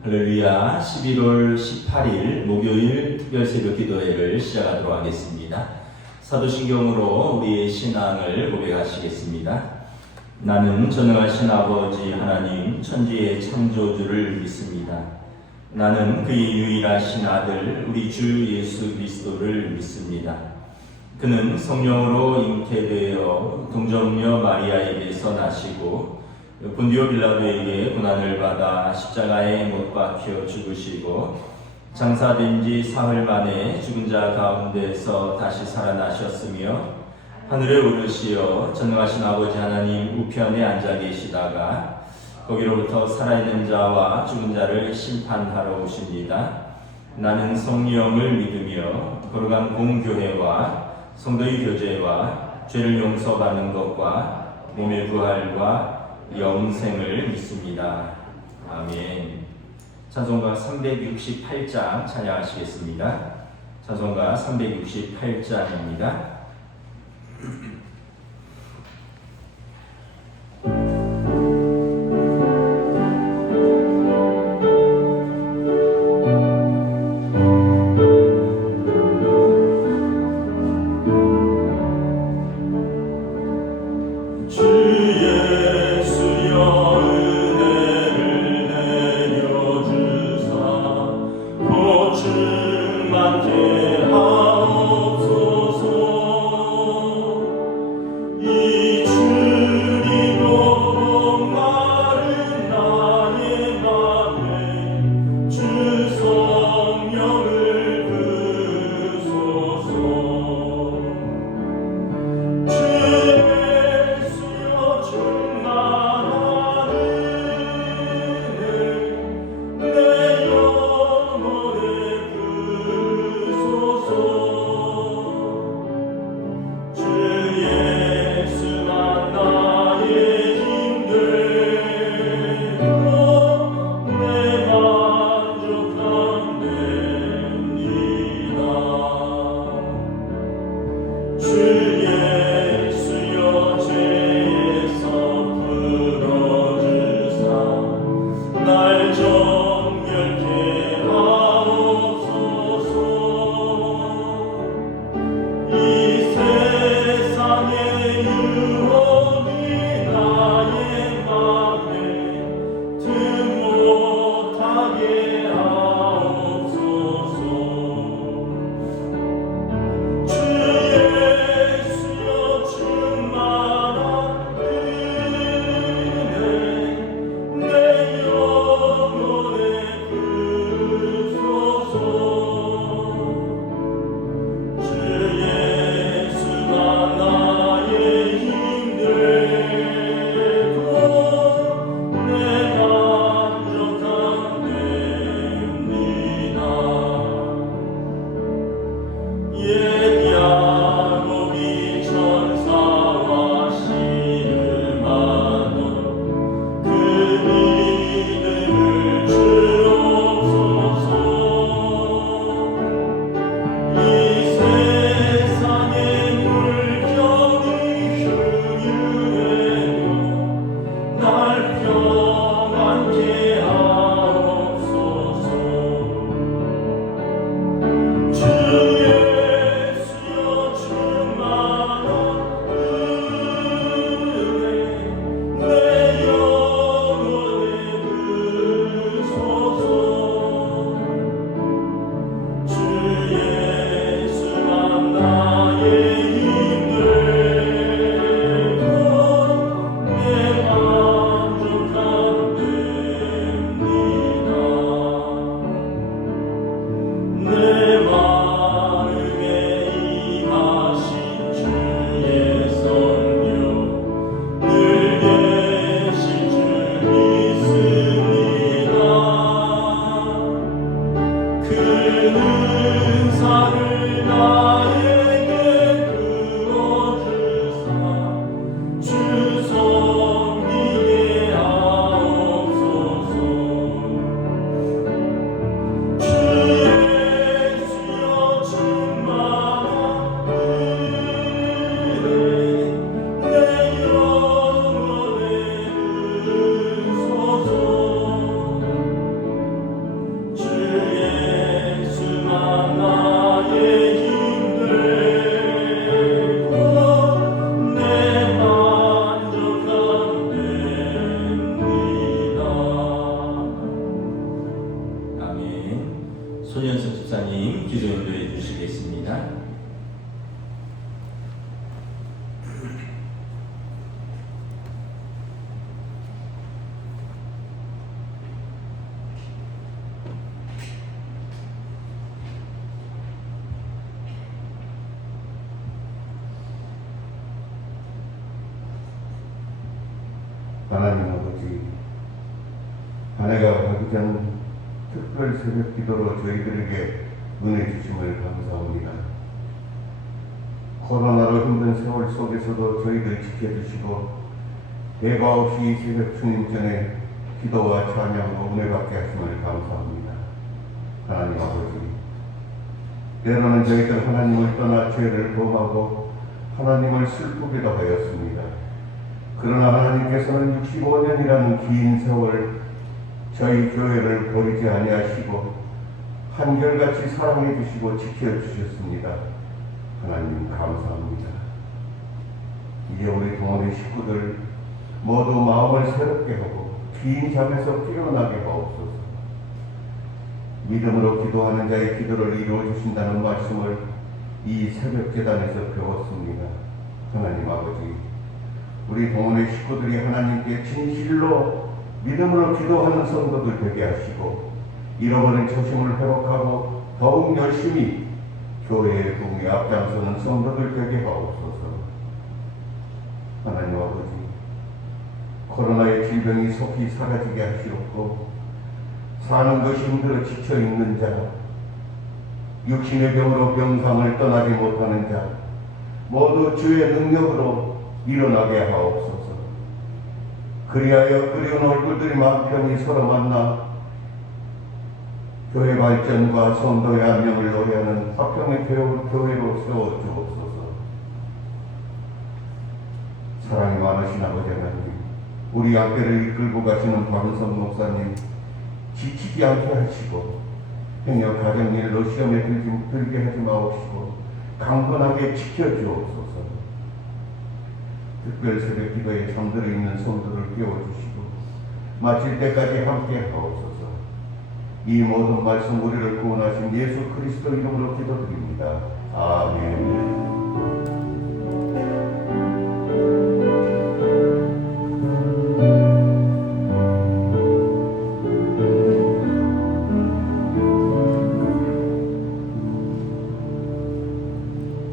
할렐루야. 11월 18일 목요일 특별 새벽 기도회를 시작하도록 하겠습니다. 사도신경으로 우리의 신앙을 고백하시겠습니다. 나는 전능하신 아버지 하나님 천지의 창조주를 믿습니다. 나는 그의 유일하신 아들 우리 주 예수 그리스도를 믿습니다. 그는 성령으로 잉태되어 동정녀 마리아에게서 나시고 본디오 빌라도에게 고난을 받아 십자가에 못 박혀 죽으시고 장사된 지 사흘 만에 죽은 자 가운데서 다시 살아나셨으며 하늘에 오르시어 전능하신 아버지 하나님 우편에 앉아 계시다가 거기로부터 살아있는 자와 죽은 자를 심판하러 오십니다. 나는 성령을 믿으며 거룩한 공교회와 성도의 교제와 죄를 용서받는 것과 몸의 부활과 영생을 믿습니다. 아멘. 찬송가 368장 찬양하시겠습니다. 찬송가 368장입니다. 충만케 하옵소서. 손현석 집사님 기도 인도해 주시겠습니다. 하나님 아버지, 한 해가 가기 전 특별 새벽 기도로 저희들에게 은혜 주심을 감사합니다. 코로나로 힘든 세월 속에서도 저희들 지켜주시고 배가 없이 새벽 주님 전에 기도와 찬양으로 은혜 받게 하심을 감사합니다. 하나님 아버지, 때로는 저희들 하나님을 떠나 죄를 범하고 하나님을 슬프기도 하였습니다. 그러나 하나님께서는 65년이라는 긴 세월 저희 교회를 버리지 아니하시고 한결같이 사랑해 주시고 지켜주셨습니다. 하나님 감사합니다. 이제 우리 동원의 식구들 모두 마음을 새롭게 하고 긴 잠에서 깨어나게 하옵소서. 믿음으로 기도하는 자의 기도를 이루어 주신다는 말씀을 이 새벽 제단에서 배웠습니다. 하나님 아버지, 우리 동원의 식구들이 하나님께 진실로 믿음으로 기도하는 성도들 되게 하시고 잃어버린 초심을 회복하고 더욱 열심히 교회의 부흥에 앞장서는 성도들 되게 하옵소서. 하나님 아버지, 코로나의 질병이 속히 사라지게 하시옵고 사는 것이 힘들어 지쳐있는 자, 육신의 병으로 병상을 떠나지 못하는 자 모두 주의 능력으로 일어나게 하옵소서. 그리하여 그리운 얼굴들이 막 편히 서로 만나 교회 발전과 성도의 안녕을 노래하는 화평의 교회로 세워주옵소서. 사랑이 많으신 아버지 하나님, 우리 학교를 이끌고 가시는 박은성 목사님 지치지 않게 하시고 행여 가정일로 시험에 들게 하지 마옵시고 강건하게 지켜주옵소서. 특별 새벽 기도에 잠들어 있는 성도를 깨워주시고 마칠 때까지 함께 하옵소서. 이 모든 말씀 우리를 구원하신 예수 그리스도 이름으로 기도드립니다. 아멘.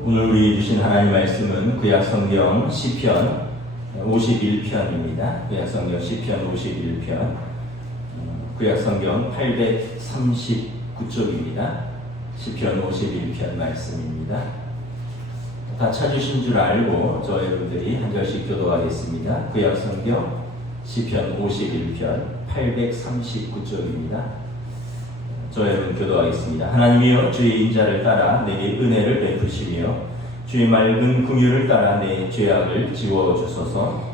오늘 우리 주신 하나님 말씀은 구약성경 시편 51편입니다. 구약성경 시편 51편, 구약성경 839쪽입니다. 시편 51편 말씀입니다. 다 찾으신 줄 알고 저 여러분들이 한 절씩 교도하겠습니다. 구약성경 시편 51편 839쪽입니다. 저 여러분 교도하겠습니다. 하나님이여, 주의 인자를 따라 내게 은혜를 베푸시며 주의 맑은 긍휼을 따라 내 죄악을 지워주소서.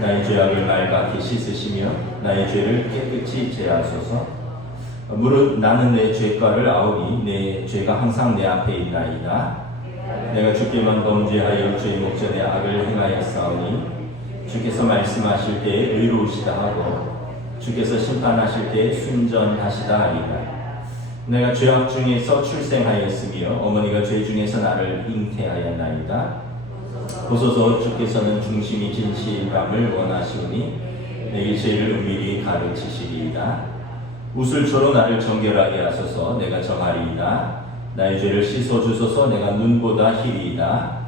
나의 죄악을 맑게 씻으시며 나의 죄를 깨끗이 제하소서. 무릇 나는 내 죄가를 아오니 내 죄가 항상 내 앞에 있나이다. 내가 주께만 범죄하여 주의 목전에 악을 행하였사오니 주께서 말씀하실 때에 의로우시다 하고 주께서 심판하실 때에 순전하시다 하리라. 내가 죄악 중에서 출생하였으며 어머니가 죄 중에서 나를 잉태하였나이다. 보소서, 주께서는 중심이 진실함을 원하시오니 내게 죄를 은밀히 가르치시리이다. 우슬초로 나를 정결하게 하소서. 내가 정하리이다. 나의 죄를 씻어주소서. 내가 눈보다 희리이다.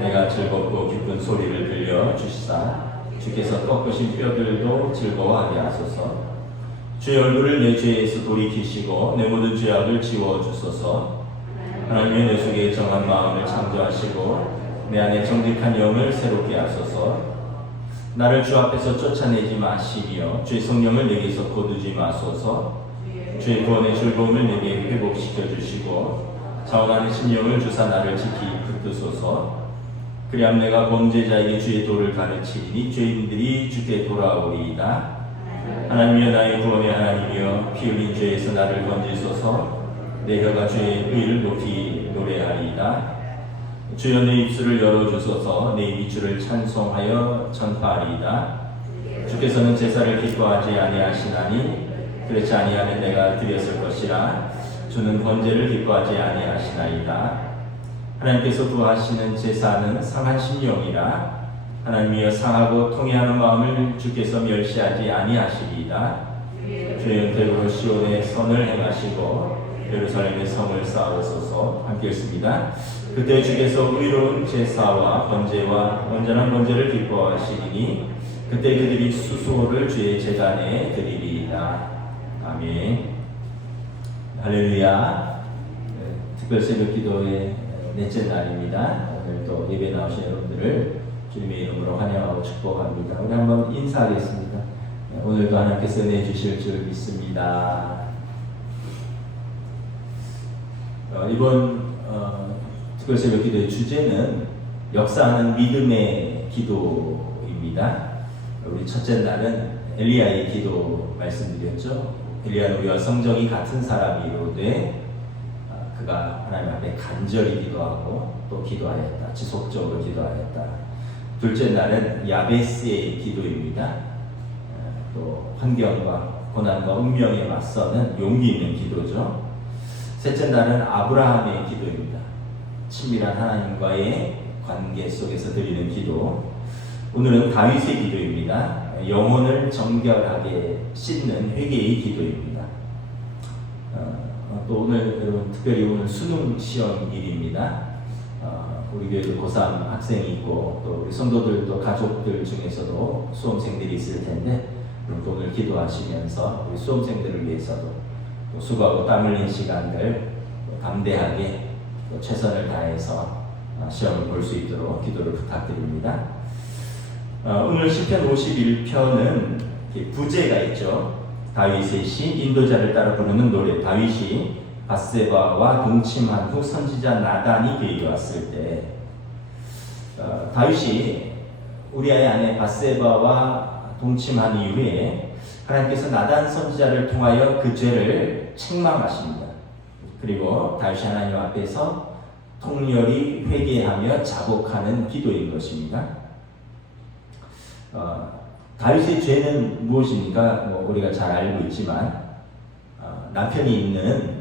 내가 즐겁고 기쁜 소리를 들려 주시사 주께서 꺾으신 뼈들도 즐거워하게 하소서. 주의 얼굴을 내 죄에서 돌이키시고 내 모든 죄악을 지워주소서. 하나님의 내 속에 정한 마음을 창조하시고 내 안에 정직한 영을 새롭게 하소서. 나를 주 앞에서 쫓아내지 마시며 주의 성령을 내게서 거두지 마소서. 주의 구원의 즐거움을 내게 회복시켜 주시고 자원하는 심령을 주사 나를 지키 붙드소서. 그리함 내가 범죄자에게 주의 도를 가르치니 죄인들이 주께 돌아오리이다. 하나님이여, 나의 구원의 하나님이여, 피 흘린 죄에서 나를 건지소서. 내 혀가 주의 의를 높이 노래하리이다. 주여, 내 입술을 열어주소서. 내 입술을 찬송하여 전파하리이다. 주께서는 제사를 기뻐하지 아니하시나니 그렇지 아니하면 내가 드렸을 것이라. 주는 번제를 기뻐하지 아니하시나이다. 하나님께서 구하시는 제사는 상한 심령이라 하나님이여 상하고 통회하는 마음을 주께서 멸시하지 아니하시리이다. 주의 은택으로 시온의 선을 행하시고 예루살렘의 성을 쌓으소서. 함께 읽습니다. 그때 주께서 의로운 제사와 번제와 온전한 번제를 기뻐하시리니 그때 그들이 수소를 주의 제단에 드리리이다. 아멘. 할렐루야. 특별 새벽 기도의 넷째 날입니다. 오늘 또 예배 나오신 여러분들을 주님의 이름으로 환영하고 축복합니다. 우리 한번 인사하겠습니다. 오늘도 하나님께서 내주실 줄 믿습니다. 이번 특별 새벽 기도의 주제는 역사하는 믿음의 기도입니다. 우리 첫째 날은 엘리야의 기도 말씀드렸죠. 엘리야는 우리와 성정이 같은 사람이로되 그가 하나님 앞에 간절히 기도하고 또 기도하였다. 지속적으로 기도하였다. 둘째 날은 야베스의 기도입니다. 또 환경과 고난과 운명에 맞서는 용기 있는 기도죠. 셋째 날은 아브라함의 기도입니다. 친밀한 하나님과의 관계 속에서 드리는 기도. 오늘은 다윗의 기도입니다. 영혼을 정결하게 씻는 회개의 기도입니다. 또 오늘 여러분 특별히 오늘 수능 시험일입니다. 우리 교회도 고3 학생이 있고 또 우리 성도들도 가족들 중에서도 수험생들이 있을 텐데 또 오늘 기도하시면서 우리 수험생들을 위해서도 또 수고하고 땀 흘린 시간들 담대하게 또 최선을 다해서 시험을 볼 수 있도록 기도를 부탁드립니다. 오늘 시편 51편은 부제가 있죠. 다윗의 시, 인도자를 따라 부르는 노래. 다윗이 밧세바와 동침한 후 선지자 나단이 그에게 왔을 때 다윗이 우리아의 아내 밧세바와 동침한 이후에 하나님께서 나단 선지자를 통하여 그 죄를 책망하십니다. 그리고 다윗이 하나님 앞에서 통렬히 회개하며 자복하는 기도인 것입니다. 다윗의 죄는 무엇입니까? 우리가 잘 알고 있지만 남편이 있는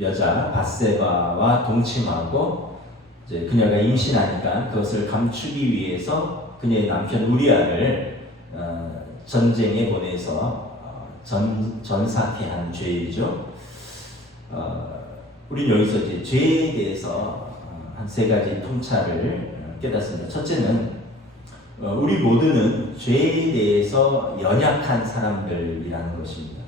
여자 밧세바와 동침하고 이제 그녀가 임신하니까 그것을 감추기 위해서 그녀의 남편 우리아를 전쟁에 보내서 전사케한 죄이죠. 우리는 여기서 이제 죄에 대해서 한 세 가지 통찰을 깨닫습니다. 첫째는 우리 모두는 죄에 대해서 연약한 사람들이라는 것입니다.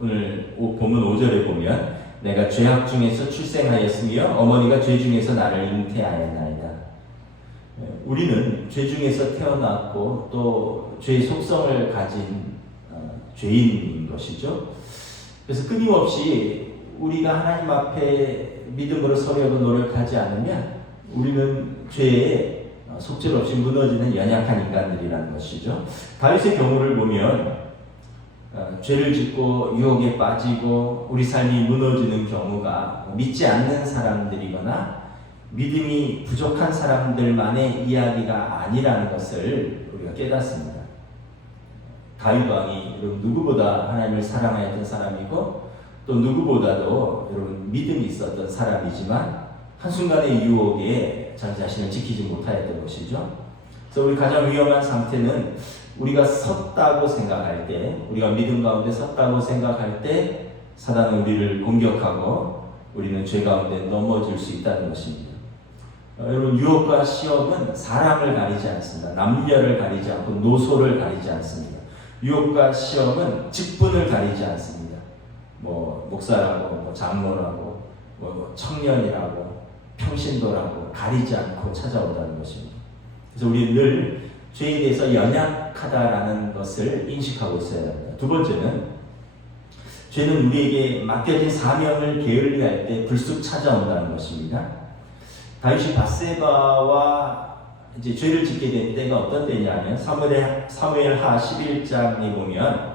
오늘 본문 5절에 보면 내가 죄악 중에서 출생하였으며 어머니가 죄 중에서 나를 잉태하였나이다. 우리는 죄 중에서 태어났고 또 죄의 속성을 가진 죄인인 것이죠. 그래서 끊임없이 우리가 하나님 앞에 믿음으로 서려고 노력하지 않으면 우리는 죄에 속절없이 무너지는 연약한 인간들이라는 것이죠. 다윗의 경우를 보면 죄를 짓고 유혹에 빠지고 우리 삶이 무너지는 경우가 믿지 않는 사람들이거나 믿음이 부족한 사람들만의 이야기가 아니라는 것을 우리가 깨닫습니다. 다윗 왕이 여러분 누구보다 하나님을 사랑하였던 사람이고 또 누구보다도 여러분 믿음이 있었던 사람이지만 한순간의 유혹에 자기 자신을 지키지 못하였던 것이죠. 그래서 우리 가장 위험한 상태는 우리가 섰다고 생각할 때, 우리가 믿음 가운데 섰다고 생각할 때 사단은 우리를 공격하고 우리는 죄 가운데 넘어질 수 있다는 것입니다. 여러분 유혹과 시험은 사람을 가리지 않습니다. 남녀를 가리지 않고 노소를 가리지 않습니다. 유혹과 시험은 직분을 가리지 않습니다. 목사라고, 장로라고, 청년이라고, 평신도라고 가리지 않고 찾아온다는 것입니다. 그래서 우리는 늘 죄에 대해서 연약하다라는 것을 인식하고 있어야 합니다. 두 번째는 죄는 우리에게 맡겨진 사명을 게을리할 때 불쑥 찾아온다는 것입니다. 다윗이 밧세바와 이제 죄를 짓게 된 때가 어떤 때냐면 사무엘하 11장에 보면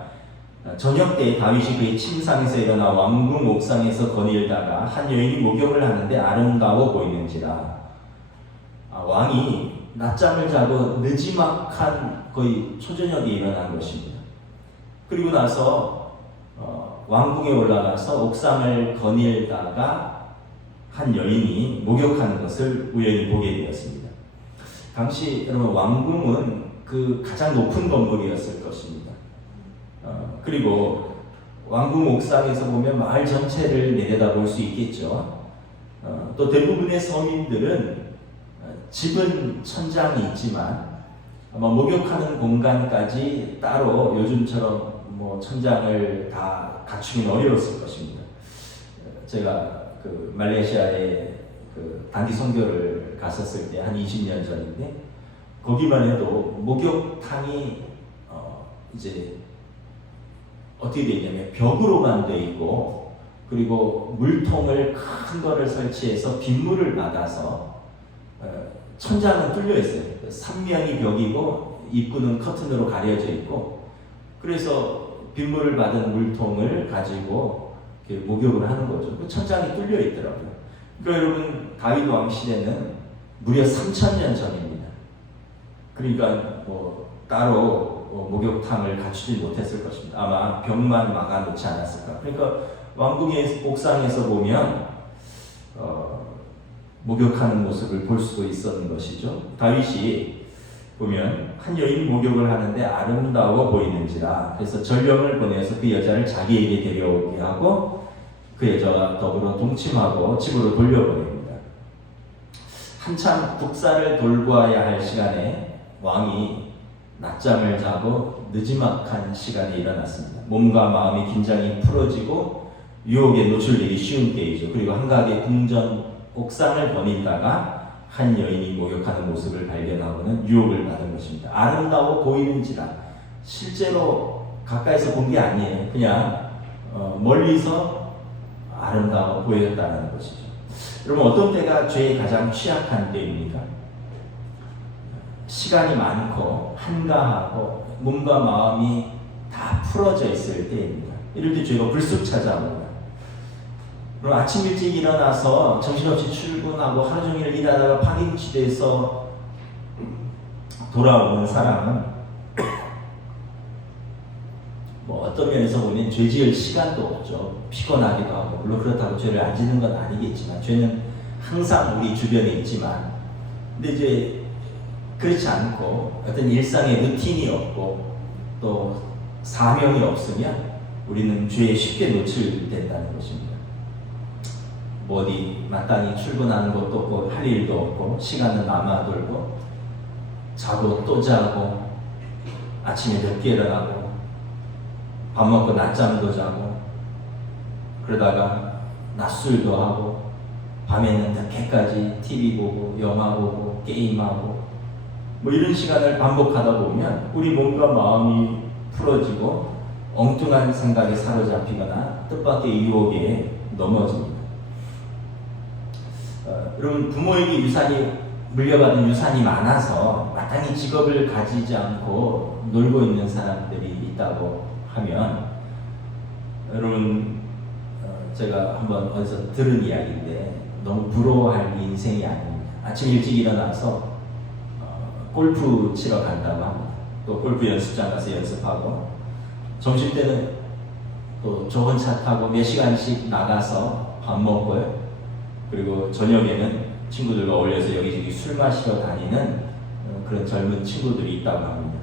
저녁 때 다윗이 그의 침상에서 일어나 왕궁 옥상에서 거닐다가 한 여인이 목욕을 하는데 아름다워 보이는지라. 왕이 낮잠을 자고 느지막한 거의 초저녁에 일어난 것입니다. 그리고 나서 왕궁에 올라가서 옥상을 거닐다가 한 여인이 목욕하는 것을 우연히 보게 되었습니다. 당시 여러분 왕궁은 그 가장 높은 건물이었을 것입니다. 그리고 왕궁 옥상에서 보면 마을 전체를 내려다볼 수 있겠죠. 또 대부분의 서민들은 집은 천장이 있지만 아마 목욕하는 공간까지 따로 요즘처럼 뭐 천장을 다 갖추기는 어려웠을 것입니다. 제가 그 말레이시아에 그 단기 선교를 갔었을 때 한 20년 전인데 거기만 해도 목욕탕이 이제 어떻게 되어 있냐면 벽으로만 되어 있고 그리고 물통을 큰 거를 설치해서 빗물을 받아서 천장은 뚫려 있어요. 3면이 벽이고 입구는 커튼으로 가려져 있고 그래서 빗물을 받은 물통을 가지고 목욕을 하는 거죠. 그 천장이 뚫려 있더라고요. 그러니까 여러분 다윗 왕 시대는 무려 3000년 전입니다. 그러니까 뭐 따로 목욕탕을 갖추지 못했을 것입니다. 아마 벽만 막아놓지 않았을까. 그러니까 왕궁의 옥상에서 보면 목욕하는 모습을 볼 수도 있었는 것이죠. 다윗이 보면 한 여인이 목욕을 하는데 아름다워 보이는지라 그래서 전령을 보내서 그 여자를 자기에게 데려오게 하고 그 여자와 더불어 동침하고 집으로 돌려보냅니다. 한참 국사를 돌보아야 할 시간에 왕이 낮잠을 자고 느지막한 시간에 일어났습니다. 몸과 마음의 긴장이 풀어지고 유혹에 노출되기 쉬운 때이죠. 그리고 한가하게 궁전 옥상을 거닐다가 한 여인이 목욕하는 모습을 발견하고는 유혹을 받은 것입니다. 아름다워 보이는지라 실제로 가까이서 본 게 아니에요. 그냥 멀리서 아름다워 보였다는 것이죠. 여러분 어떤 때가 죄에 가장 취약한 때입니까? 시간이 많고 한가하고 몸과 마음이 다 풀어져 있을 때입니다. 이럴 때 죄가 불쑥 찾아옵니다. 그럼 아침 일찍 일어나서 정신없이 출근하고 하루 종일 일하다가 파김치돼서 돌아오는 사람은 뭐 어떤 면에서 보면 죄 지을 시간도 없죠. 피곤하기도 하고 물론 그렇다고 죄를 안 짓는 건 아니겠지만 죄는 항상 우리 주변에 있지만 근데 이제 그렇지 않고 어떤 일상의 루틴이 없고 또 사명이 없으면 우리는 죄에 쉽게 노출된다는 것입니다. 뭐 어디 마땅히 출근하는 것도 없고 할 일도 없고 시간은 남아돌고 자고 또 자고 아침에 늦게 일어나고 밥 먹고 낮잠도 자고 그러다가 낮술도 하고 밤에는 늦게까지 TV 보고 영화 보고 게임하고 뭐 이런 시간을 반복하다 보면 우리 몸과 마음이 풀어지고 엉뚱한 생각에 사로잡히거나 뜻밖의 유혹에 넘어집니다. 여러분 부모에게 물려받은 유산이 많아서 마땅히 직업을 가지지 않고 놀고 있는 사람들이 있다고 하면 여러분 제가 한번 어디서 들은 이야기인데 너무 부러워할 인생이 아닙니다. 아침 일찍 일어나서 골프 치러 간다고 합니다. 또 골프 연습장 가서 연습하고 점심때는 또 좋은 차 타고 몇 시간씩 나가서 밥 먹고요. 그리고 저녁에는 친구들과 어울려서 여기저기 술 마시러 다니는 그런 젊은 친구들이 있다고 합니다.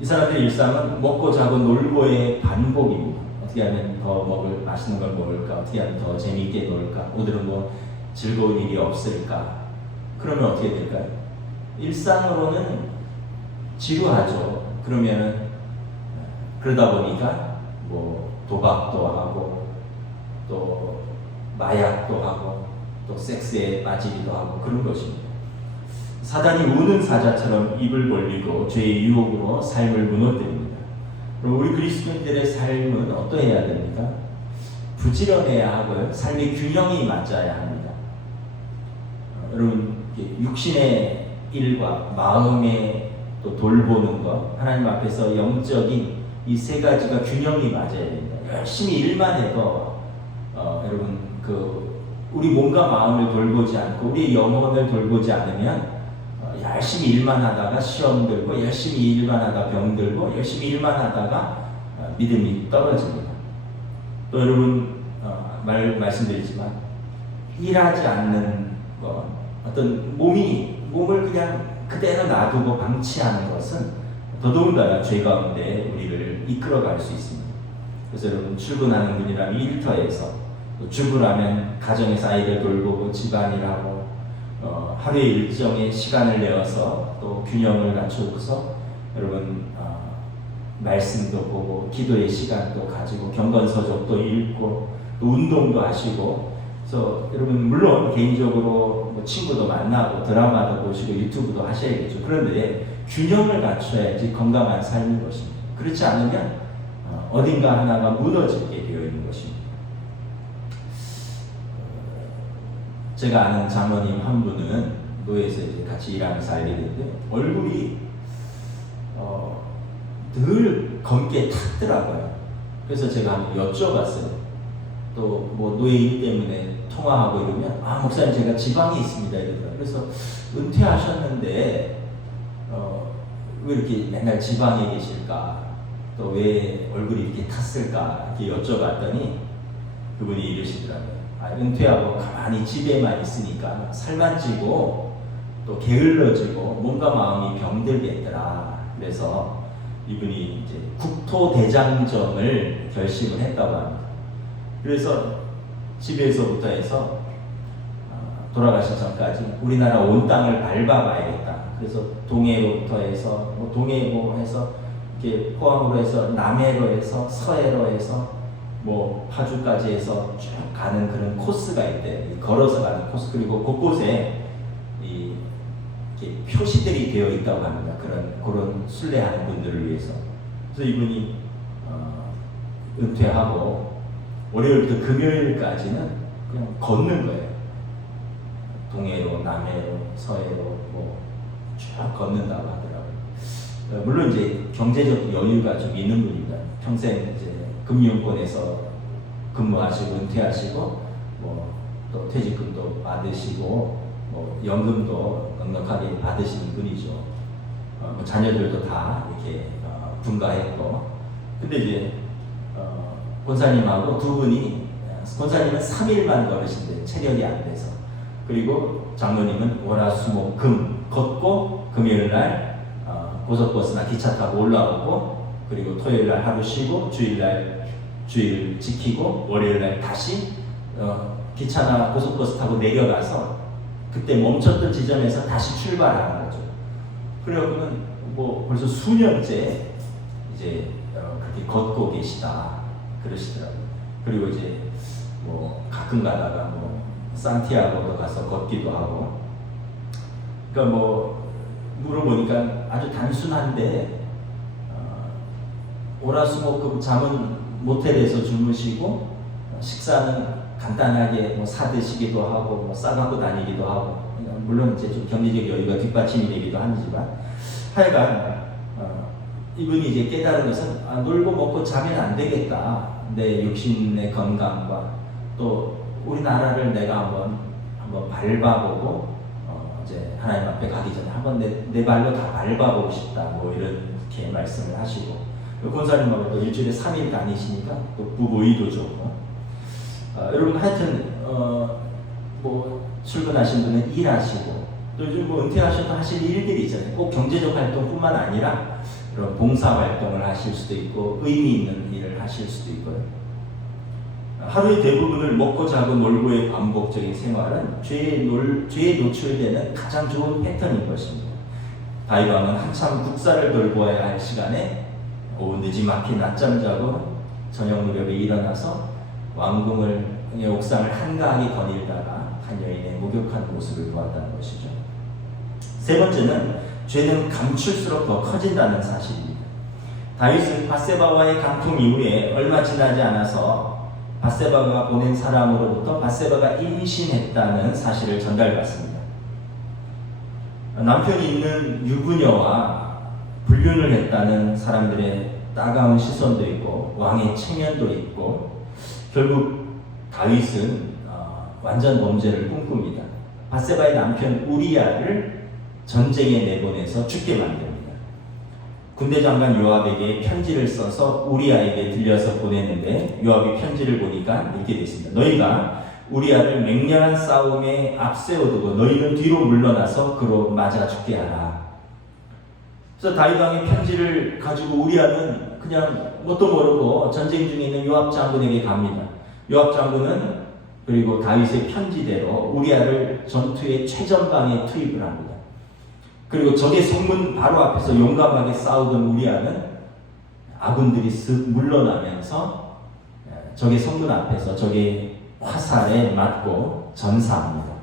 이 사람들의 일상은 먹고 자고 놀고의 반복입니다. 어떻게 하면 더 맛있는 걸 먹을까? 어떻게 하면 더 재미있게 놀까? 오늘은 뭐 즐거운 일이 없을까? 그러면 어떻게 될까요? 일상으로는 지루하죠. 그러다 보니까 뭐 도박도 하고 또 마약도 하고 또 섹스에 빠지기도 하고 그런 것입니다. 사단이 우는 사자처럼 입을 벌리고 죄의 유혹으로 삶을 무너뜨립니다. 그럼 우리 그리스도인들의 삶은 어떠해야 됩니까? 부지런해야 하고요. 삶의 균형이 맞아야 합니다. 여러분 육신의 일과 마음의 또 돌보는 것 하나님 앞에서 영적인 이 세 가지가 균형이 맞아야 됩니다. 열심히 일만 해도 여러분 우리 몸과 마음을 돌보지 않고 우리 영혼을 돌보지 않으면 열심히 일만 하다가 시험 들고 열심히 일만 하다가 병 들고 열심히 일만 하다가 믿음이 떨어집니다. 또 또 여러분 말씀드리지만 일하지 않는 것, 어떤 몸을 그냥 그대로 놔두고 방치하는 것은 더더군다나 죄 가운데 우리를 이끌어갈 수 있습니다. 그래서 여러분 출근하는 분이라면 일터에서, 또 주부라면 가정에서 아이들 돌보고 집안일하고 하루의 일정에 시간을 내어서 또 균형을 갖춰서 여러분 말씀도 보고 기도의 시간도 가지고 경건서적도 읽고 또 운동도 하시고, 그래서 여러분 물론 개인적으로 뭐 친구도 만나고 드라마도 보시고 유튜브도 하셔야겠죠. 그런데 균형을 갖춰야지 건강한 삶인 것입니다. 그렇지 않으면 어딘가 하나가 무너지게 되어 있는 것입니다. 제가 아는 장로님 한 분은 노예에서 이제 같이 일하면서 알게 됐는데 얼굴이 늘 검게 탔더라고요. 그래서 제가 한번 여쭤봤어요. 또 뭐 노예인 때문에 통화하고 이러면 목사님 제가 지방에 있습니다 이러더라고요. 그래서 은퇴하셨는데 왜 이렇게 맨날 지방에 계실까? 또 왜 얼굴이 이렇게 탔을까? 이렇게 여쭤봤더니 그분이 이러시더라고요. 은퇴하고 가만히 집에만 있으니까 살만 찌고 또 게을러지고 몸과 마음이 병들겠더라. 그래서 이분이 이제 국토대장정을 결심을 했다고 합니다. 그래서 집에서부터 해서 돌아가신 전까지 우리나라 온 땅을 밟아봐야겠다. 그래서 동해로부터 해서 동해로 해서 이렇게 포항으로 해서 남해로 해서 서해로 해서 뭐 파주까지 해서 쭉 가는 그런 코스가 있대. 걸어서 가는 코스. 그리고 곳곳에 이렇게 표시들이 되어 있다고 합니다. 그런 순례하는 분들을 위해서. 그래서 이분이 은퇴하고 월요일부터 금요일까지는 그냥 걷는 거예요. 동해로, 남해로, 서해로 쭉 걷는다고 하더라고요. 물론 이제 경제적 여유가 좀 있는 분입니다. 평생 이제 금융권에서 근무하시고 은퇴하시고 또 퇴직금도 받으시고 연금도 넉넉하게 받으시는 분이죠. 자녀들도 다 이렇게 분가했고, 근데 이제 권사님하고 두 분이, 권사님은 3일만 걸으신데 체력이 안 돼서, 그리고 장로님은 월화수목금 걷고 금요일날 고속버스나 기차 타고 올라오고, 그리고 토요일날 하루 쉬고 주일날 주일 지키고 월요일날 다시 기차나 고속버스 타고 내려가서 그때 멈췄던 지점에서 다시 출발하는 거죠. 그래갖고는 뭐 벌써 수년째 이제 그렇게 걷고 계시다 그러시더라고요. 그리고 이제 뭐 가끔 가다가 뭐 산티아고도 가서 걷기도 하고, 그러니까 뭐 물어보니까 아주 단순한데 월화수목금 잠은 모텔에서 주무시고 식사는 간단하게 뭐 사드시기도 하고 뭐 싸갖고 다니기도 하고, 물론 이제 좀 경제적 여유가 뒷받침이 되기도 하지만 하여간 이분이 이제 깨달은 것은 놀고 먹고 자면 안 되겠다. 내 육신의 건강과 또 우리나라를 내가 한번 밟아보고 이제 하나님 앞에 가기 전에 한번 내 발로 다 밟아보고 싶다. 뭐 이렇게 말씀을 하시고, 권사님하고 또 일주일에 3일 다니시니까 또 부모의도 좋고, 여러분 하여튼 뭐 출근하신 분은 일하시고, 또 요즘 뭐 은퇴하셔도 하실 일들이 있잖아요. 꼭 경제적 활동뿐만 아니라 이런 봉사 활동을 하실 수도 있고 의미 있는 일을 하실 수도 있고요. 하루의 대부분을 먹고 자고 놀고의 반복적인 생활은 죄에 노출되는 가장 좋은 패턴인 것입니다. 다윗 왕은 한참 국사를 돌보아야 할 시간에 오후 늦지막히 낮잠 자고 저녁 무렵에 일어나서 왕궁의 옥상을 한가하게 거닐다가 한 여인의 목욕하는 모습을 보았다는 것이죠. 세 번째는 죄는 감출수록 더 커진다는 사실입니다. 다윗은 밧세바와의 간통 이후에 얼마 지나지 않아서 밧세바가 보낸 사람으로부터 밧세바가 임신했다는 사실을 전달받습니다. 남편이 있는 유부녀와 불륜을 했다는 사람들의 따가운 시선도 있고 왕의 체면도 있고, 결국 다윗은 완전 범죄를 꿈꿉니다. 밧세바의 남편 우리야를 전쟁에 내보내서 죽게 만듭니다. 군대 장관 요압에게 편지를 써서 우리아에게 들려서 보냈는데 요압이 편지를 보니까 이렇게 되어 있습니다. 너희가 우리아를 맹렬한 싸움에 앞세워두고 너희는 뒤로 물러나서 그로 맞아 죽게 하라. 그래서 다윗 왕의 편지를 가지고 우리아는 그냥 뭣도 모르고 전쟁 중에 있는 요압 장군에게 갑니다. 요압 장군은 그리고 다윗의 편지대로 우리아를 전투의 최전방에 투입을 합니다. 그리고 적의 성문 바로 앞에서 용감하게 싸우던 우리아는 아군들이 쓱 물러나면서 적의 성문 앞에서 적의 화살에 맞고 전사합니다.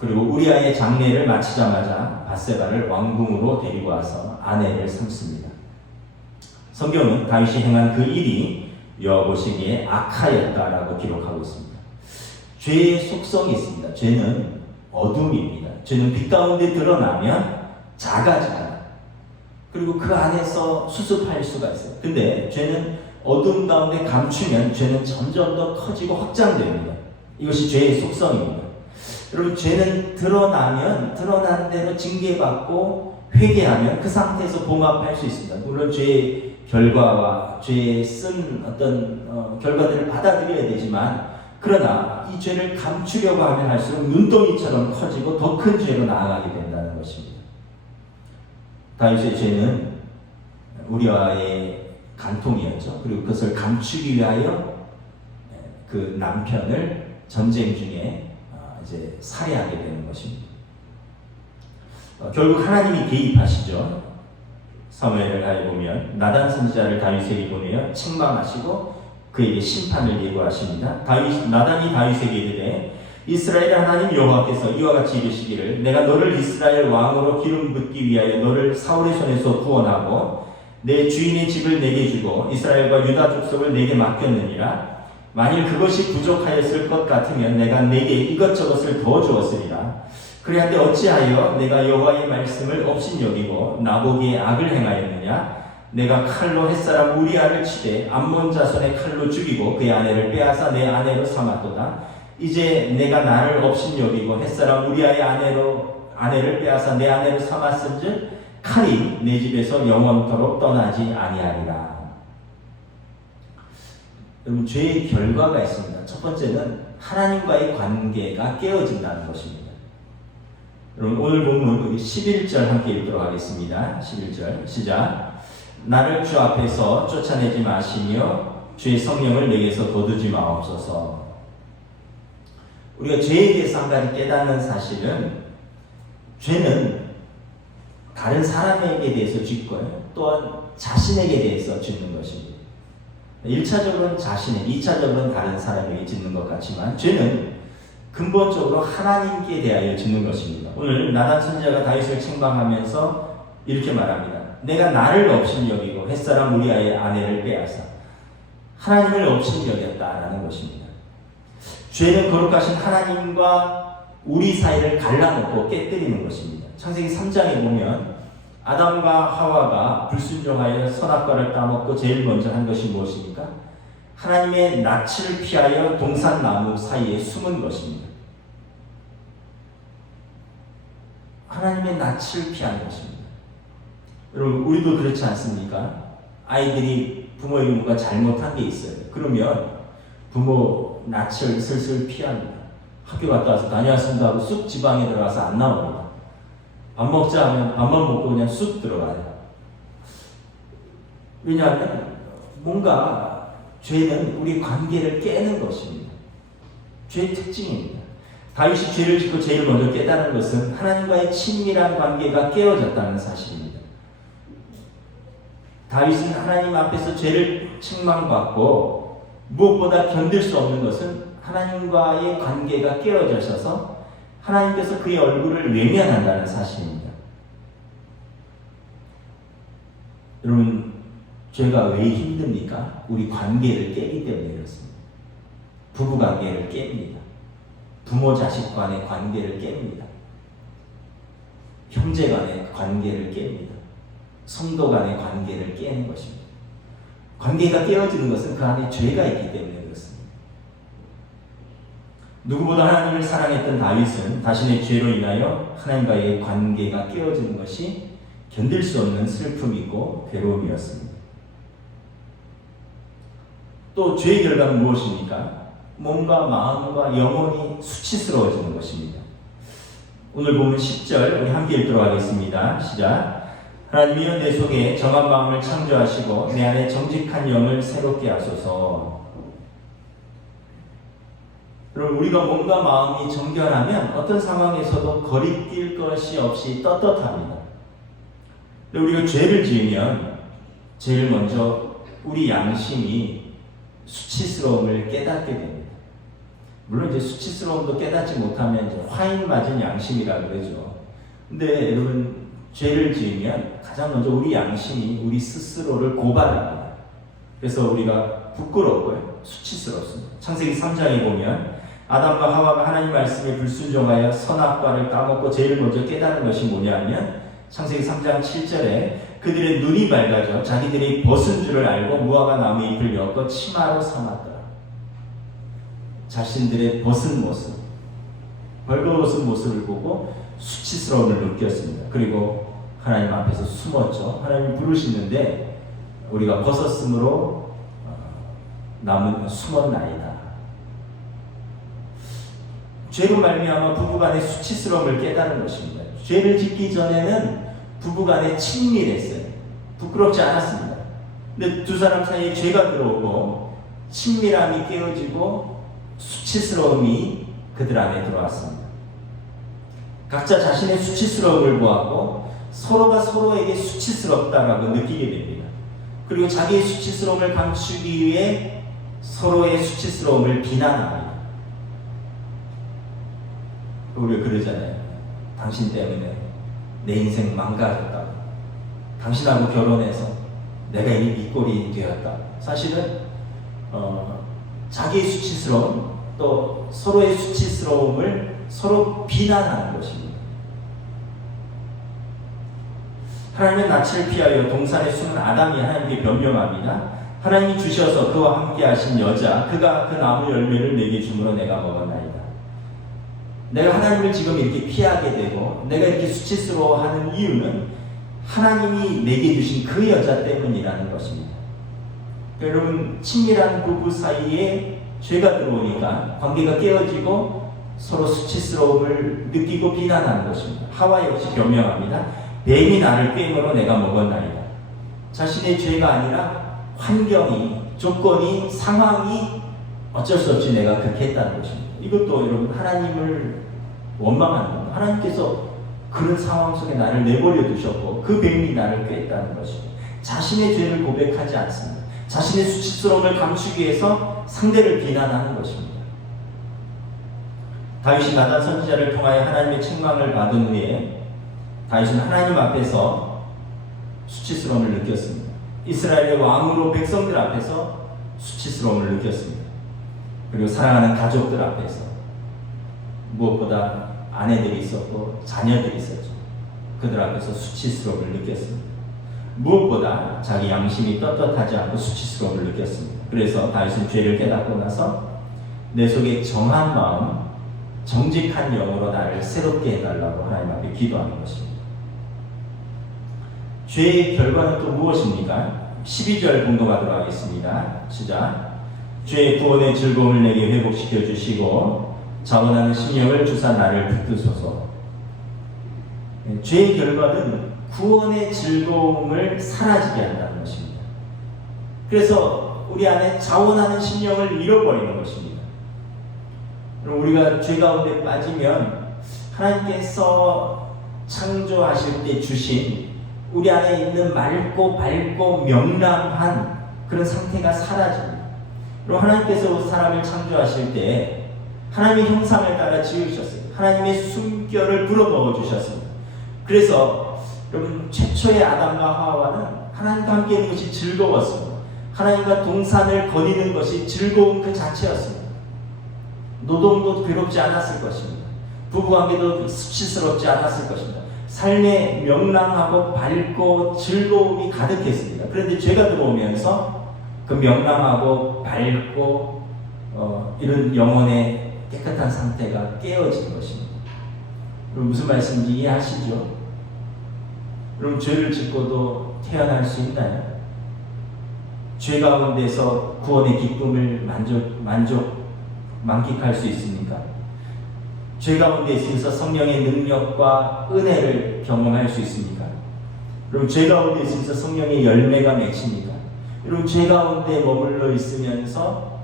그리고 우리아의 장례를 마치자마자 밧세바를 왕궁으로 데리고 와서 아내를 삼습니다. 성경은 다윗이 행한 그 일이 여호와 보시기에 악하였다라고 기록하고 있습니다. 죄의 속성이 있습니다. 죄는 어둠입니다. 죄는 빛 가운데 드러나면 작아집니다. 그리고 그 안에서 수습할 수가 있어요. 근데 죄는 어둠 가운데 감추면 죄는 점점 더 커지고 확장됩니다. 이것이 죄의 속성입니다. 여러분, 죄는 드러나면 드러난 대로 징계받고 회개하면 그 상태에서 봉합할 수 있습니다. 물론 죄의 결과와 죄의 쓴 어떤 결과들을 받아들여야 되지만, 그러나 이 죄를 감추려고 하면 할수록 눈덩이처럼 커지고 더 큰 죄로 나아가게 된다는 것입니다. 다윗의 죄는 우리와의 간통이었죠. 그리고 그것을 감추기 위하여 그 남편을 전쟁 중에 이제 살해하게 되는 것입니다. 결국 하나님이 개입하시죠. 사무엘을 하여 보면 나단 선지자를 다윗에게 보내어 책망하시고 그에게 심판을 예고하십니다. 나단이 다윗에게 이르되 이스라엘의 하나님 여호와께서 이와 같이 이르시기를 내가 너를 이스라엘 왕으로 기름 붓기 위하여 너를 사울의 손에서 구원하고 내 주인의 집을 내게 주고 이스라엘과 유다 족속을 내게 맡겼느니라. 만일 그것이 부족하였을 것 같으면 내가 내게 이것저것을 더 주었으리라. 그리한데 어찌하여 내가 여호와의 말씀을 업신여기고 나보기에 악을 행하였느냐. 내가 칼로 햇사람 우리아를 치되 암몬 자손의 칼로 죽이고 그의 아내를 빼앗아 내 아내로 삼았도다. 이제 내가 나를 업신여기고 햇사람 우리아의 아내를 빼앗아 내 아내로 삼았은즉 칼이 내 집에서 영원토록 떠나지 아니하리라. 여러분, 죄의 결과가 있습니다. 첫 번째는 하나님과의 관계가 깨어진다는 것입니다. 여러분, 오늘 본문 우리 11절 함께 읽도록 하겠습니다. 11절 시작. 나를 주 앞에서 쫓아내지 마시며 주의 성령을 내게서 거두지 마옵소서. 우리가 죄에 대해서 한 가지 깨닫는 사실은 죄는 다른 사람에게 대해서 짓고요, 또한 자신에게 대해서 짓는 것입니다. 1차적으로는 자신에게, 2차적으로는 다른 사람에게 짓는 것 같지만 죄는 근본적으로 하나님께 대하여 짓는 것입니다. 오늘 나단 선지자가 다윗을 책망하면서 이렇게 말합니다. 내가 나를 업신여기고 햇사람 우리아의 아내를 빼앗아. 하나님을 업신여겼다라는 것입니다. 죄는 거룩하신 하나님과 우리 사이를 갈라놓고 깨뜨리는 것입니다. 창세기 3장에 보면 아담과 하와가 불순종하여 선악과를 따먹고 제일 먼저 한 것이 무엇입니까? 하나님의 낯을 피하여 동산나무 사이에 숨은 것입니다. 하나님의 낯을 피하는 것입니다. 여러분, 우리도 그렇지 않습니까? 아이들이 부모에게 뭔가 잘못한 게 있어요. 그러면 부모 낯을 슬슬 피합니다. 학교 갔다 와서 다녀왔습니다 하고 쑥 지방에 들어가서 안 나옵니다. 밥 먹자 하면 밥만 먹고 그냥 쑥 들어가요. 왜냐하면 뭔가 죄는 우리 관계를 깨는 것입니다. 죄의 특징입니다. 다윗이 죄를 짓고 제일 먼저 깨달은 것은 하나님과의 친밀한 관계가 깨어졌다는 사실입니다. 다윗은 하나님 앞에서 죄를 책망받고 무엇보다 견딜 수 없는 것은 하나님과의 관계가 깨어져서 하나님께서 그의 얼굴을 외면한다는 사실입니다. 여러분, 죄가 왜 힘듭니까? 우리 관계를 깨기 때문에 그렇습니다. 부부 관계를 깹니다. 부모 자식 간의 관계를 깹니다. 형제 간의 관계를 깹니다. 성도 간의 관계를 깨는 것입니다. 관계가 깨어지는 것은 그 안에 죄가 있기 때문에 그렇습니다. 누구보다 하나님을 사랑했던 다윗은 자신의 죄로 인하여 하나님과의 관계가 깨어지는 것이 견딜 수 없는 슬픔이고 괴로움이었습니다. 또 죄의 결과는 무엇입니까? 몸과 마음과 영혼이 수치스러워지는 것입니다. 오늘 보면 10절 우리 함께 읽도록 하겠습니다. 시작. 하나님이여 내 속에 정한 마음을 창조하시고 내 안에 정직한 영을 새롭게 하소서. 여러분, 우리가 몸과 마음이 정결하면 어떤 상황에서도 거리낄 것이 없이 떳떳합니다. 근데 우리가 죄를 지으면 제일 먼저 우리 양심이 수치스러움을 깨닫게 됩니다. 물론 이제 수치스러움도 깨닫지 못하면 이제 화인 맞은 양심이라 그러죠. 근데 여러분, 죄를 지으면 가장 먼저 우리 양심이 우리 스스로를 고발합니다. 그래서 우리가 부끄럽고요, 수치스럽습니다. 창세기 3장에 보면 아담과 하와가 하나님 말씀에 불순종하여 선악과를 까먹고 제일 먼저 깨달은 것이 뭐냐면 창세기 3장 7절에 그들의 눈이 밝아져 자기들이 벗은 줄을 알고 무화과 나무 잎을 엮어 치마로 삼았더라. 자신들의 벗은 모습, 벌거벗은 모습을 보고 수치스러움을 느꼈습니다. 그리고 하나님 앞에서 숨었죠. 하나님이 부르시는데 우리가 벗었으므로 남은 숨었나이다. 죄로 말미암아 부부간의 수치스러움을 깨달은 것입니다. 죄를 짓기 전에는 부부간에 친밀했어요. 부끄럽지 않았습니다. 근데 두 사람 사이에 죄가 들어오고 친밀함이 깨어지고 수치스러움이 그들 안에 들어왔습니다. 각자 자신의 수치스러움을 보았고 서로가 서로에게 수치스럽다라고 느끼게 됩니다. 그리고 자기의 수치스러움을 감추기 위해 서로의 수치스러움을 비난합니다. 우리가 그러잖아요. 당신 때문에 내 인생 망가졌다. 당신하고 결혼해서 내가 이 꼴이 되었다. 사실은 자기의 수치스러움 또 서로의 수치스러움을 서로 비난하는 것입니다. 하나님의 낯을 피하여 동산에 숨은 아담이 하나님께 변명합니다. 하나님이 주셔서 그와 함께 하신 여자 그가 그 나무 열매를 내게 주므로 내가 먹었나이다. 내가 하나님을 지금 이렇게 피하게 되고 내가 이렇게 수치스러워하는 이유는 하나님이 내게 주신 그 여자 때문이라는 것입니다. 여러분, 친밀한 부부 사이에 죄가 들어오니까 관계가 깨어지고 서로 수치스러움을 느끼고 비난하는 것입니다. 하와 역시 변명합니다. 뱀이 나를 꿰므로 내가 먹었나이다. 자신의 죄가 아니라 환경이, 조건이, 상황이 어쩔 수 없이 내가 그렇게 했다는 것입니다. 이것도 여러분 하나님을 원망하는 겁니다. 하나님께서 그런 상황 속에 나를 내버려 두셨고 그 뱀이 나를 꿰었다는 것입니다. 자신의 죄를 고백하지 않습니다. 자신의 수치스러움을 감추기 위해서 상대를 비난하는 것입니다. 다윗이 나단 선지자를 통하여 하나님의 책망을 받은 후에 다윗은 하나님 앞에서 수치스러움을 느꼈습니다. 이스라엘의 왕으로 백성들 앞에서 수치스러움을 느꼈습니다. 그리고 사랑하는 가족들 앞에서 무엇보다 아내들이 있었고 자녀들이 있었죠. 그들 앞에서 수치스러움을 느꼈습니다. 무엇보다 자기 양심이 떳떳하지 않고 수치스러움을 느꼈습니다. 그래서 다윗은 죄를 깨닫고 나서 내 속에 정한 마음, 정직한 영으로 나를 새롭게 해달라고 하나님 앞에 기도하는 것입니다. 죄의 결과는 또 무엇입니까? 12절 공독하도록 하겠습니다. 시작. 죄의 구원의 즐거움을 내게 회복시켜 주시고 자원하는 심령을 주사 나를 붙드소서. 죄의 결과는 구원의 즐거움을 사라지게 한다는 것입니다. 그래서 우리 안에 자원하는 심령을 잃어버리는 것입니다. 우리가 죄 가운데 빠지면 하나님께서 창조하실 때 주신 우리 안에 있는 맑고 밝고 명랑한 그런 상태가 사라집니다. 그리고 하나님께서 사람을 창조하실 때 하나님의 형상을 따라 지으셨어요. 하나님의 숨결을 불어넣어 주셨습니다. 그래서 여러분, 최초의 아담과 하와는 하나님과 함께 있는 것이 즐거웠습니다. 하나님과 동산을 거니는 것이 즐거운 그 자체였습니다. 노동도 괴롭지 않았을 것입니다. 부부관계도 수치스럽지 않았을 것입니다. 삶에 명랑하고 밝고 즐거움이 가득했습니다. 그런데 죄가 들어오면서 그 명랑하고 밝고 이런 영혼의 깨끗한 상태가 깨어진 것입니다. 무슨 말씀인지 이해하시죠? 여러분, 죄를 짓고도 태어날 수 있나요? 죄 가운데서 구원의 기쁨을 만끽할 수 있습니까? 죄 가운데 있어서 성령의 능력과 은혜를 경험할 수 있습니까? 여러분, 죄 가운데 있어서 성령의 열매가 맺힙니까? 여러분, 죄 가운데 머물러 있으면서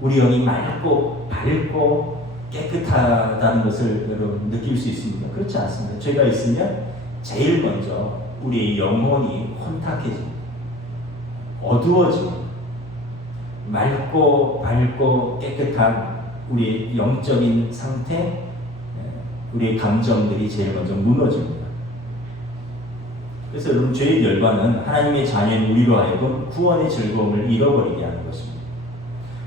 우리 영이 맑고 밝고 깨끗하다는 것을 여러분 느낄 수 있습니까? 그렇지 않습니다. 죄가 있으면 제일 먼저 우리의 영혼이 혼탁해집니다. 어두워집니다. 맑고 밝고 깨끗한 우리의 영적인 상태, 우리의 감정들이 제일 먼저 무너집니다. 그래서 여러분, 죄의 결과는 하나님의 자녀인 우리로 하여금 구원의 즐거움을 잃어버리게 하는 것입니다.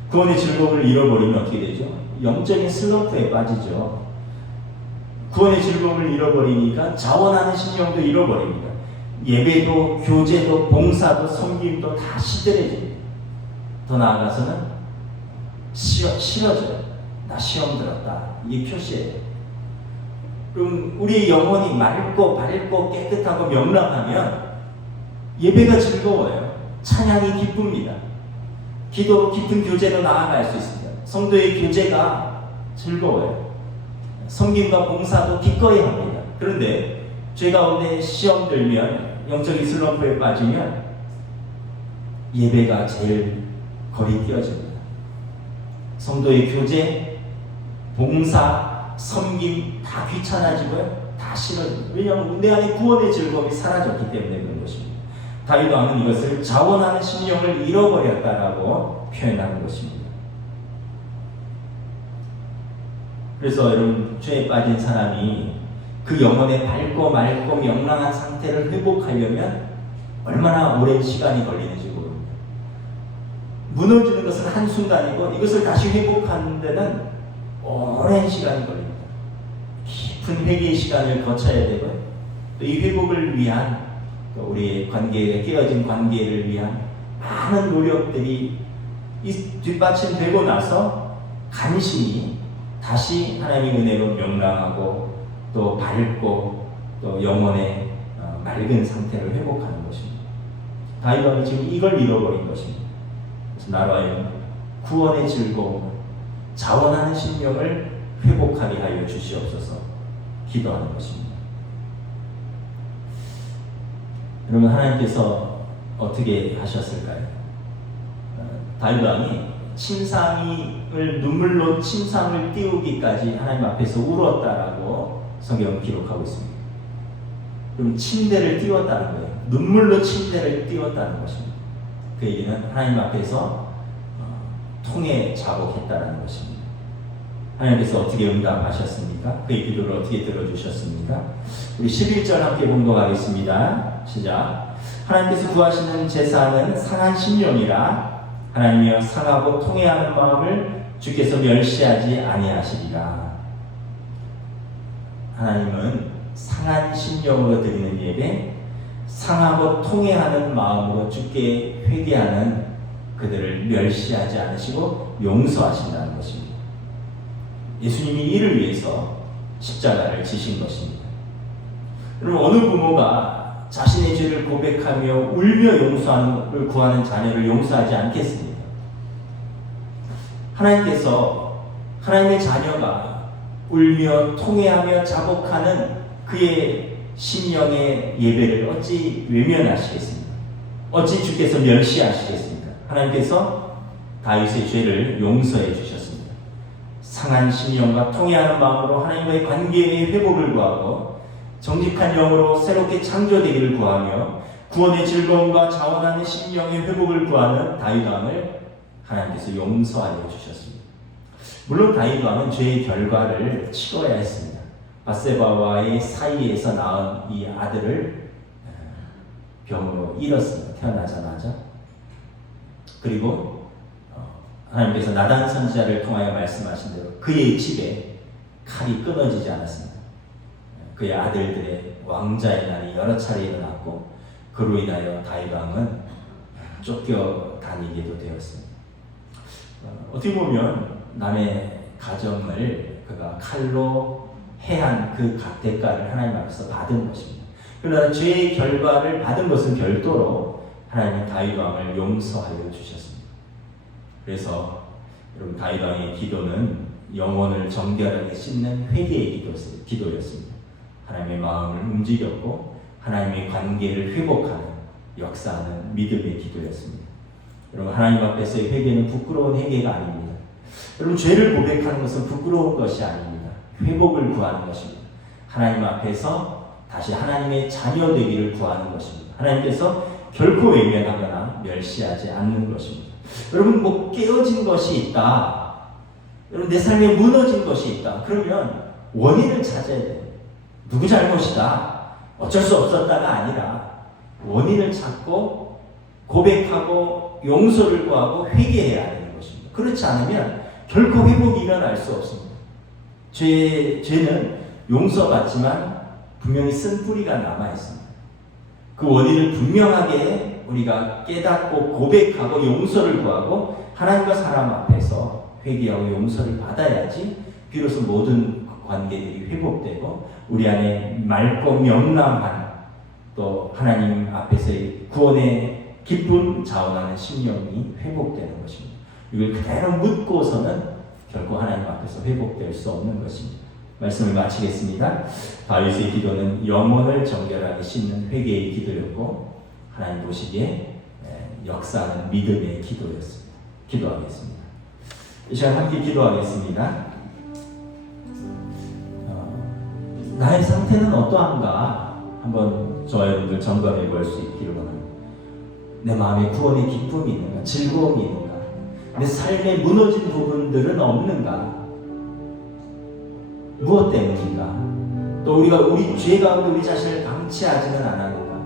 구원의 즐거움을 잃어버리면 어떻게 되죠? 영적인 슬럼프에 빠지죠. 구원의 즐거움을 잃어버리니까 자원하는 신령도 잃어버립니다. 예배도, 교제도, 봉사도, 섬김도 다 시들해집니다. 더 나아가서는 싫어져요. 나 시험 들었다. 이게 표시예요. 그럼 우리의 영혼이 맑고 밝고 깨끗하고 명랑하면 예배가 즐거워요. 찬양이 기쁩니다. 기도로 깊은 교제로 나아갈 수 있습니다. 성도의 교제가 즐거워요. 섬김과 봉사도 기꺼이 합니다. 그런데 죄 가운데 시험 들면, 영적인 슬럼프에 빠지면 예배가 제일 거리 띄어집니다. 성도의 교제, 봉사, 섬김 다 귀찮아지고요. 다 싫어집니다. 왜냐하면 내 안에 구원의 즐거움이 사라졌기 때문에 그런 것입니다. 다윗 왕은 이것을 자원하는 심령을 잃어버렸다라고 표현하는 것입니다. 그래서 여러분, 죄에 빠진 사람이 그 영혼의 밝고 맑고 명랑한 상태를 회복하려면 얼마나 오랜 시간이 걸리는지 모릅니다. 무너지는 것은 한순간이고 이것을 다시 회복하는 데는 오랜 시간이 걸립니다. 깊은 회개의 시간을 거쳐야 되고요. 또 이 회복을 위한, 또 우리의 관계에 깨어진 관계를 위한 많은 노력들이 뒷받침되고 나서 간신히 다시 하나님의 은혜로 명랑하고 또 밝고 또 영혼의 맑은 상태를 회복하는 것입니다. 다윗 왕이 지금 이걸 잃어버린 것입니다. 그래서 나로 하여금 구원의 즐거움을, 자원하는 심령을 회복하게 하여 주시옵소서 기도하는 것입니다. 여러분, 하나님께서 어떻게 하셨을까요? 다윗 왕이 침상을 눈물로 침상을 띄우기까지 하나님 앞에서 울었다라고 성경은 기록하고 있습니다. 그럼 침대를 띄웠다는 거예요. 눈물로 침대를 띄웠다는 것입니다. 그 얘기는 하나님 앞에서 통해 자복했다는 것입니다. 하나님께서 어떻게 응답하셨습니까? 그의 기도를 어떻게 들어주셨습니까? 우리 11절 함께 봉독하겠습니다. 시작. 하나님께서 구하시는 제사는 상한 심령이라 하나님이여 상하고 통회하는 마음을 주께서 멸시하지 아니하시리라. 하나님은 상한 심령으로 드리는 예배, 상하고 통회하는 마음으로 주께 회개하는 그들을 멸시하지 않으시고 용서하신다는 것입니다. 예수님이 이를 위해서 십자가를 지신 것입니다. 여러분, 어느 부모가 자신의 죄를 고백하며 울며 용서를 구하는 자녀를 용서하지 않겠습니까? 하나님께서 하나님의 자녀가 울며 통회하며 자복하는 그의 심령의 예배를 어찌 외면하시겠습니까? 어찌 주께서 멸시하시겠습니까? 하나님께서 다윗의 죄를 용서해 주셨습니다. 상한 심령과 통회하는 마음으로 하나님과의 관계의 회복을 구하고 정직한 영으로 새롭게 창조되기를 구하며 구원의 즐거움과 자원하는 심령의 회복을 구하는 다윗 왕을 하나님께서 용서하여 주셨습니다. 물론 다윗 왕은 죄의 결과를 치러야 했습니다. 밧세바와의 사이에서 낳은 이 아들을 병으로 잃었습니다. 태어나자마자. 그리고 하나님께서 나단 선지자를 통하여 말씀하신 대로 그의 집에 칼이 끊어지지 않았습니다. 그의 아들들의 왕자의 날이 여러 차례 일어났고 그로 인하여 다윗 왕은 쫓겨다니게도 되었습니다. 어떻게 보면 남의 가정을 그가 칼로 해한 그 대가를 하나님 앞에서 받은 것입니다. 그러나 죄의 결과를 받은 것은 별도로 하나님은 다윗 왕을 용서하여 주셨습니다. 그래서 여러분 다윗 왕의 기도는 영혼을 정결하게 씻는 회개의 기도였습니다. 하나님의 마음을 움직였고 하나님의 관계를 회복하는 역사하는 믿음의 기도였습니다. 여러분 하나님 앞에서의 회개는 부끄러운 회개가 아닙니다. 여러분 죄를 고백하는 것은 부끄러운 것이 아닙니다. 회복을 구하는 것입니다. 하나님 앞에서 다시 하나님의 자녀 되기를 구하는 것입니다. 하나님께서 결코 외면하거나 멸시하지 않는 것입니다. 여러분 뭐 깨어진 것이 있다. 여러분 내 삶에 무너진 것이 있다. 그러면 원인을 찾아야 돼요. 누구 잘못이다. 어쩔 수 없었다가 아니라 원인을 찾고 고백하고 용서를 구하고 회개해야 하는 것입니다. 그렇지 않으면 결코 회복이 일어날 수 없습니다. 죄는 용서받지만 분명히 쓴 뿌리가 남아있습니다. 그 원인을 분명하게 우리가 깨닫고 고백하고 용서를 구하고 하나님과 사람 앞에서 회개하고 용서를 받아야지 비로소 모든 관계들이 회복되고 우리 안에 맑고 명랑한 또 하나님 앞에서의 구원의 기쁨 자원하는 심령이 회복되는 것입니다. 이걸 그대로 묻고서는 결코 하나님 앞에서 회복될 수 없는 것입니다. 말씀을 마치겠습니다. 다윗의 기도는 영혼을 정결하게 씻는 회개의 기도였고 하나님 보시기에 역사하는 믿음의 기도였습니다. 기도하겠습니다. 이 시간 함께 기도하겠습니다. 나의 상태는 어떠한가 한번 저와 여러분들 점검해 볼 수 있기를 원합니다. 내 마음에 구원의 기쁨이 있는가? 즐거움이 있는가? 내 삶에 무너진 부분들은 없는가? 무엇 때문인가? 또 우리가 우리 죄 가운데 우리 자신을 방치하지는 않았는가?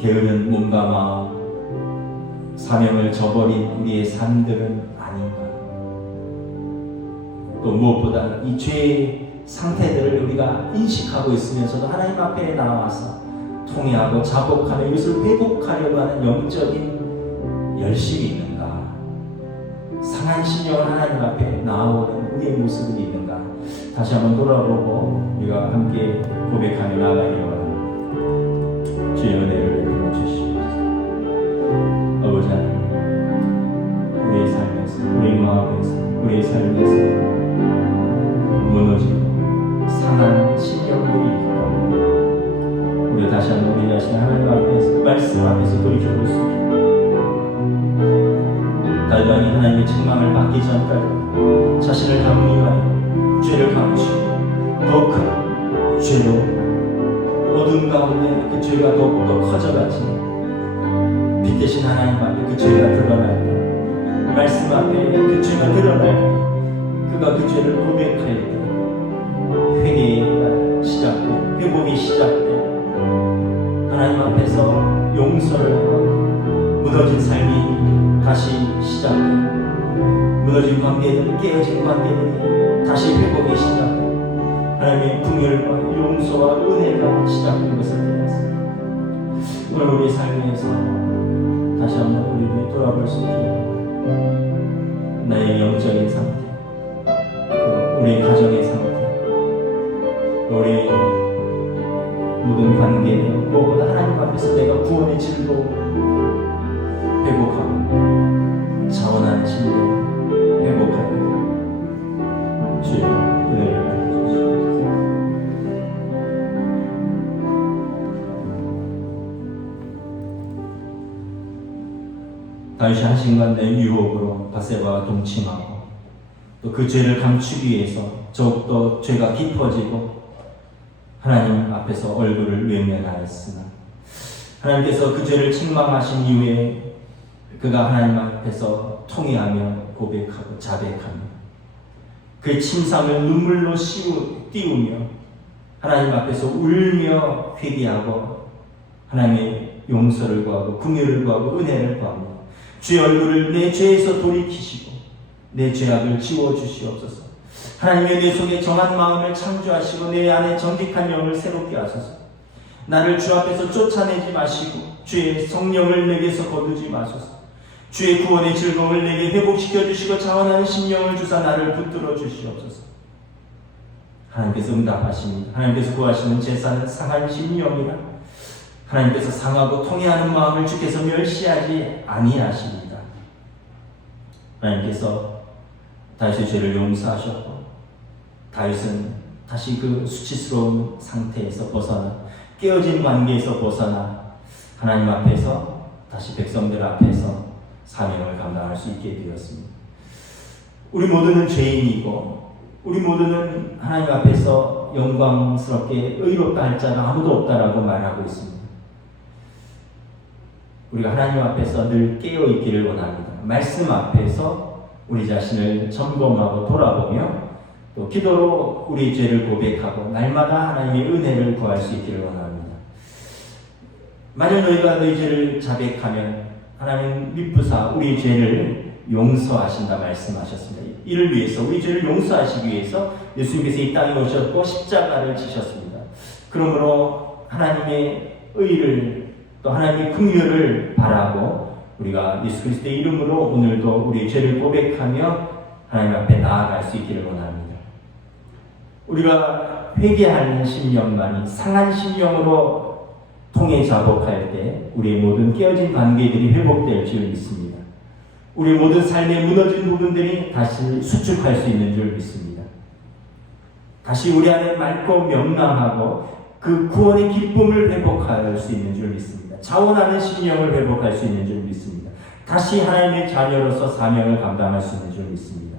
게으른 몸과 마음, 사명을 저버린 우리의 삶들은 아닌가? 또 무엇보다 이 죄의 상태들을 우리가 인식하고 있으면서도 하나님 앞에 나와서 통회하고 자복하며 이것을 회복하려고 하는 영적인 열심이 있는가? 상한 신령을 하나님 앞에 나아오는 우리의 모습이 있는가? 다시 한번 돌아보고 우리가 함께 고백하며 나아가기를 원합니다. 주의 은혜를 베풀어 주시옵소서. 아버지 하나님, 우리의 삶에서, 우리의 마음에서, 우리의 삶에서 무너지고 상한 신령들이 있기 때문에 우리가 다시 한번 우리 자신을 하나님 앞에서 말씀 앞에서 돌이켜볼 수 있게 다윗 왕이 하나님의 책망을 받기 전까지 자신을 감리하여 죄를 감추고 더 큰 죄로 어둠 가운데 그 죄가 더욱더 커져가지 빛 대신 하나님 앞에 그 죄가 드러날 때 말씀 앞에 그 죄가 드러날 때 그가 그 죄를 고백할 때 회개가 시작돼 회복이 시작돼 하나님 앞에서 용서를 하고 무너진 삶이 다시 시작돼 무너진 관계들 깨어진 관계들이 다시 회복이 시작돼 하나님의 긍휼과 용서와 은혜가 시작된 것을 깨닫습니다. 오늘 우리 삶에서 다시 한번 우리를 돌아볼 수 있게 나의 영적인 상태 우리의 가정의 상태 우리 모든 관계들 무엇보다 하나님 앞에서 내가 구원의 질로 회복하고 자원하는 심령 회복하고 주의 은혜를 주시옵소서. 다윗이 한순간의 유혹으로 바세바와 동침하고 또 그 죄를 감추기 위해서 더욱더 죄가 깊어지고 하나님 앞에서 얼굴을 외면하였으나 하나님께서 그 죄를 책망하신 이후에 그가 하나님 앞에서 통회하며 고백하고 자백하며 그의 침상을 눈물로 띄우며 하나님 앞에서 울며 회개하고 하나님의 용서를 구하고 긍휼을 구하고 은혜를 구합니다. 주의 얼굴을 내 죄에서 돌이키시고 내 죄악을 지워주시옵소서. 하나님의 내 속에 정한 마음을 창조하시고 내 안에 정직한 영을 새롭게 하소서. 나를 주 앞에서 쫓아내지 마시고 주의 성령을 내게서 거두지 마소서. 주의 구원의 즐거움을 내게 회복시켜 주시고 자원하는 심령을 주사 나를 붙들어 주시옵소서. 하나님께서 응답하십니다. 하나님께서 구하시는 제사는 상한 심령이라. 하나님께서 상하고 통회하는 마음을 주께서 멸시하지 아니하십니다. 하나님께서 다윗의 죄를 용서하셨고, 다윗은 다시 그 수치스러운 상태에서 벗어나, 깨어진 관계에서 벗어나 하나님 앞에서 다시 백성들 앞에서 사명을 감당할 수 있게 되었습니다. 우리 모두는 죄인이고, 우리 모두는 하나님 앞에서 영광스럽게 의롭다 할 자가 아무도 없다라고 말하고 있습니다. 우리가 하나님 앞에서 늘 깨어 있기를 원합니다. 말씀 앞에서 우리 자신을 점검하고 돌아보며 또 기도로 우리 죄를 고백하고 날마다 하나님의 은혜를 구할 수 있기를 원합니다. 만약 너희가 너희 죄를 자백하면 하나님 미쁘사 우리 죄를 용서하신다 말씀하셨습니다. 이를 위해서, 우리 죄를 용서하시기 위해서 예수님께서 이 땅에 오셨고 십자가를 지셨습니다. 그러므로 하나님의 의를 또 하나님의 긍휼을 바라고 우리가 예수 그리스도의 이름으로 오늘도 우리의 죄를 고백하며 하나님 앞에 나아갈 수 있기를 원합니다. 우리가 회개하는 심령만이 상한 심령으로 통해 자복할 때 우리의 모든 깨어진 관계들이 회복될 줄 믿습니다. 우리의 모든 삶의 무너진 부분들이 다시 수축할 수 있는 줄 믿습니다. 다시 우리 안에 맑고 명랑하고 그 구원의 기쁨을 회복할 수 있는 줄 믿습니다. 자원하는 심령을 회복할 수 있는 줄 믿습니다. 다시 하나님의 자녀로서 사명을 감당할 수 있는 줄 믿습니다.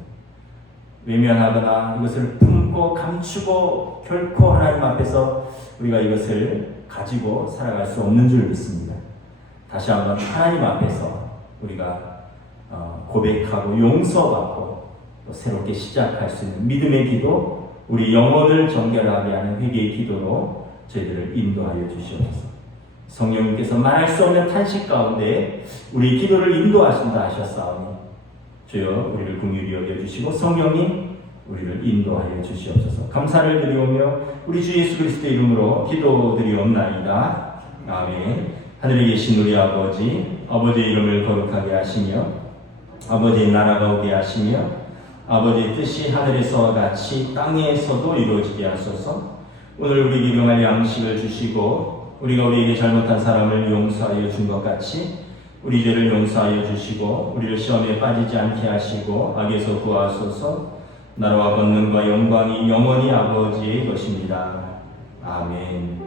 외면하거나 이것을 품고 감추고 결코 하나님 앞에서 우리가 이것을 가지고 살아갈 수 없는 줄 믿습니다. 다시 한번 하나님 앞에서 우리가 고백하고 용서받고 또 새롭게 시작할 수 있는 믿음의 기도, 우리 영혼을 정결하게 하는 회개의 기도로 저희들을 인도하여 주시옵소서. 성령님께서 말할 수 없는 탄식 가운데 우리 기도를 인도하신다 하셨사오니 주여 우리를 긍휼히 여겨주시고 성령님 우리를 인도하여 주시옵소서. 감사를 드리오며 우리 주 예수 그리스도의 이름으로 기도드리옵나이다. 아멘. 하늘에 계신 우리 아버지, 아버지의 이름을 거룩하게 하시며 아버지의 나라가 오게 하시며 아버지의 뜻이 하늘에서와 같이 땅에서도 이루어지게 하소서. 오늘 우리에게 일용할 양식을 주시고 우리가 우리에게 잘못한 사람을 용서하여 준 것 같이 우리 죄를 용서하여 주시고 우리를 시험에 빠지지 않게 하시고 악에서 구하소서. 나라와 권능과 영광이 영원히 아버지의 것입니다. 아멘.